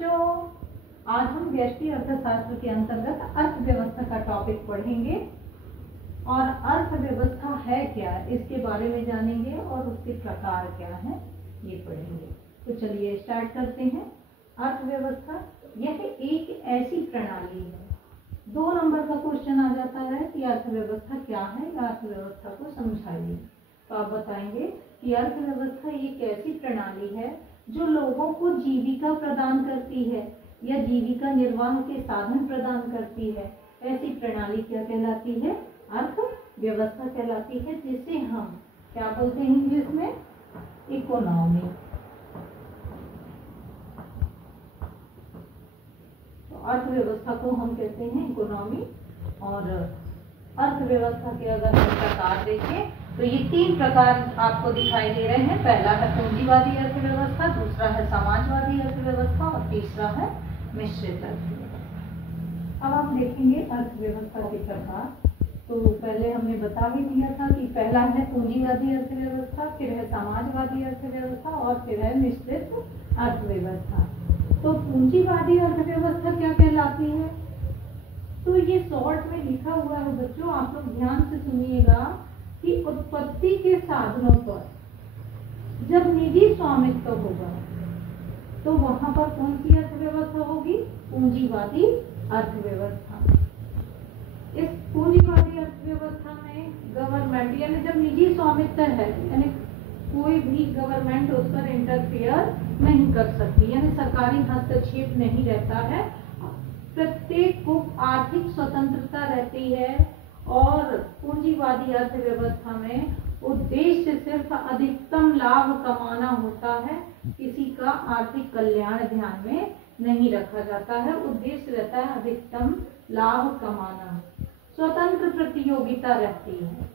बच्चों, आज हम व्यष्टि अर्थशास्त्र के अंतर्गत अर्थव्यवस्था का टॉपिक पढ़ेंगे और अर्थव्यवस्था है क्या इसके बारे में जानेंगे और उसके प्रकार क्या हैं ये पढ़ेंगे। तो चलिए स्टार्ट करते हैं। अर्थव्यवस्था यह एक ऐसी प्रणाली है, 2 नंबर का क्वेश्चन आ जाता है कि अर्थव्यवस्था क्या है या अर्थव्यवस्था को समझाइए। तो आप बताएंगे कि अर्थव्यवस्था एक ऐसी प्रणाली है जो लोगों को जीविका प्रदान करती है या जीविका निर्वाह के साधन प्रदान करती है। ऐसी प्रणाली क्या कहलाती है? अर्थव्यवस्था कहलाती है, जिसे हम क्या बोलते हैं इंग्लिश में? इकोनॉमी। तो अर्थव्यवस्था को हम कहते हैं इकोनॉमी। और अर्थव्यवस्था के अगर हम प्रकार देखें तो ये 3 प्रकार आपको दिखाई दे रहे हैं। पहला है पूंजीवादी अर्थव्यवस्था, दूसरा है समाजवादी अर्थव्यवस्था और तीसरा है मिश्रित अर्थव्यवस्था। अब हम देखेंगे अर्थव्यवस्था के प्रकार। तो पहले हमने बता भी दिया था कि पहला है पूंजीवादी अर्थव्यवस्था, फिर है समाजवादी अर्थव्यवस्था और फिर है मिश्रित अर्थव्यवस्था। तो पूंजीवादी अर्थव्यवस्था क्या कहलाती है? तो ये शॉर्ट में लिखा हुआ है बच्चों, आप लोग ध्यान से सुनिएगा कि उत्पत्ति के साधनों पर जब निजी स्वामित्व होगा तो वहां पर कौन सी अर्थव्यवस्था होगी? पूंजीवादी अर्थव्यवस्था। इस पूंजीवादी अर्थव्यवस्था में गवर्नमेंट यानी जब निजी स्वामित्व है यानी कोई भी गवर्नमेंट उस पर इंटरफेयर नहीं कर सकती, यानी सरकारी हस्तक्षेप नहीं रहता है। प्रत्येक को आर्थिक स्वतंत्रता रहती है और पूंजीवादी अर्थव्यवस्था में उद्देश्य सिर्फ अधिकतम लाभ कमाना होता है, किसी का आर्थिक कल्याण ध्यान में नहीं रखा जाता है। उद्देश्य रहता है अधिकतम लाभ कमाना, स्वतंत्र प्रतियोगिता रहती है।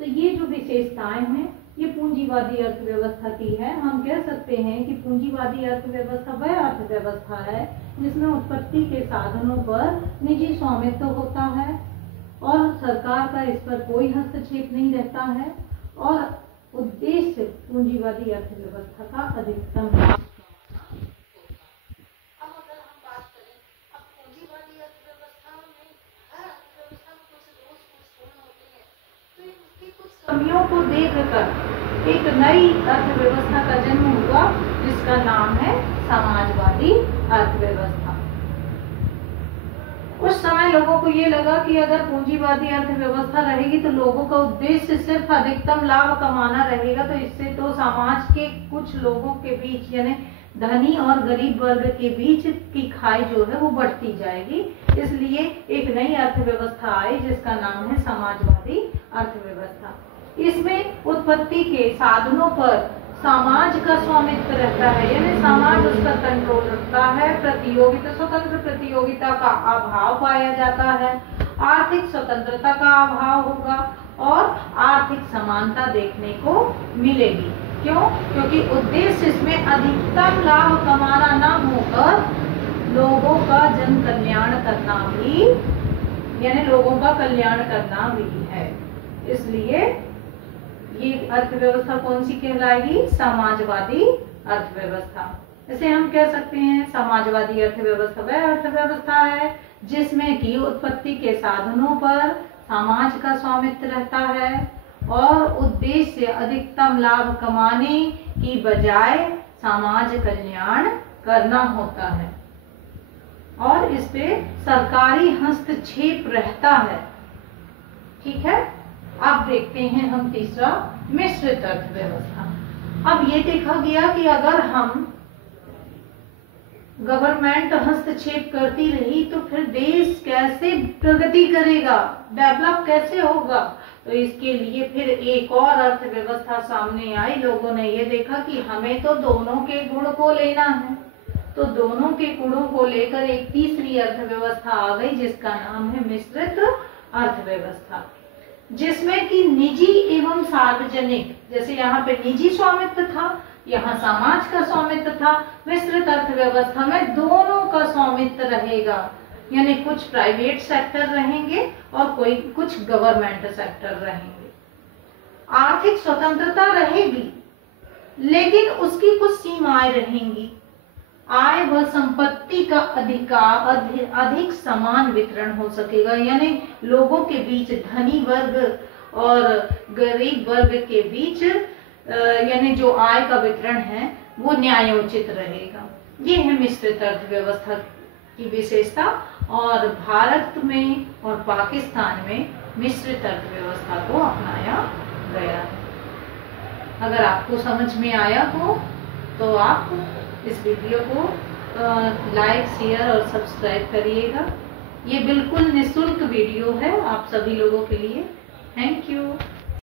तो ये जो विशेषताएं हैं ये पूंजीवादी अर्थव्यवस्था की है। हम कह सकते हैं कि पूंजीवादी अर्थव्यवस्था वह अर्थव्यवस्था है जिसमें उत्पत्ति के साधनों पर निजी स्वामित्व होता है और सरकार का इस पर कोई हस्तक्षेप नहीं रहता है और उद्देश्य पूंजीवादी अर्थव्यवस्था का अधिकतम लाभ। अब अगर हम बात करें अब पूंजीवादी अर्थव्यवस्था में हर अर्थव्यवस्था में कुछ दोष पूर्ण होते हैं, तो इसकी कुछ कमियों को देखकर एक नई अर्थव्यवस्था का जन्म हुआ जिसका नाम है समाजवादी अर्थव्यवस्था। उस समय लोगों को ये लगा कि अगर पूंजीवादी अर्थव्यवस्था रहेगी तो लोगों का उद्देश्य सिर्फ अधिकतम लाभ कमाना रहेगा, तो इससे तो समाज के कुछ लोगों के बीच यानी धनी और गरीब वर्ग के बीच की खाई जो है वो बढ़ती जाएगी। इसलिए एक नई अर्थव्यवस्था आई जिसका नाम है समाजवादी अर्थव्यवस्था। इसमें उत्पत्ति के साधनों पर समाज का स्वामित्व रहता है, यानी समाज उसका कंट्रोल रखता है। प्रतियोगिता, स्वतंत्र प्रतियोगिता का अभाव पाया जाता है, आर्थिक स्वतंत्रता का अभाव होगा और आर्थिक समानता देखने को मिलेगी। क्यों? क्योंकि उद्देश्य इसमें अधिकतम लाभ कमाना न होकर लोगों का जन कल्याण करना भी यानी लोगों का कल्याण करना भी है। इसलिए ये अर्थव्यवस्था कौन सी कहलाएगी? समाजवादी अर्थव्यवस्था। इसे हम कह सकते हैं समाजवादी अर्थव्यवस्था वह अर्थव्यवस्था है जिसमें की उत्पत्ति के साधनों पर समाज का स्वामित्व रहता है और उद्देश्य अधिकतम लाभ कमाने की बजाय समाज कल्याण करना होता है और इस पे सरकारी हस्तक्षेप रहता है। ठीक है, अब देखते हैं हम तीसरा मिश्रित अर्थव्यवस्था। अब ये देखा गया कि अगर हम गवर्नमेंट हस्तक्षेप करती रही तो फिर देश कैसे प्रगति करेगा, डेवलप कैसे होगा। तो इसके लिए फिर एक और अर्थव्यवस्था सामने आई। लोगों ने ये देखा कि हमें तो दोनों के गुण को लेना है, तो दोनों के गुणों को लेकर एक तीसरी अर्थव्यवस्था आ गई जिसका नाम है मिश्रित अर्थव्यवस्था, जिसमें कि निजी एवं सार्वजनिक, जैसे यहाँ पे निजी स्वामित्व था यहाँ समाज का स्वामित्व था, मिश्रित अर्थव्यवस्था में दोनों का स्वामित्व रहेगा, यानी कुछ प्राइवेट सेक्टर रहेंगे और कुछ गवर्नमेंट सेक्टर रहेंगे। आर्थिक स्वतंत्रता रहेगी लेकिन उसकी कुछ सीमाएं रहेंगी। आय व संपत्ति का अधिक समान वितरण हो सकेगा, यानी लोगों के बीच, धनी वर्ग और गरीब वर्ग के बीच यानी जो आय का वितरण है वो न्यायोचित रहेगा। ये है मिश्रित अर्थव्यवस्था की विशेषता, और भारत में और पाकिस्तान में मिश्रित अर्थव्यवस्था को अपनाया गया है। अगर आपको समझ में आया हो तो आप इस वीडियो को लाइक, शेयर और सब्सक्राइब करिएगा। ये बिल्कुल निःशुल्क वीडियो है आप सभी लोगों के लिए। Thank you.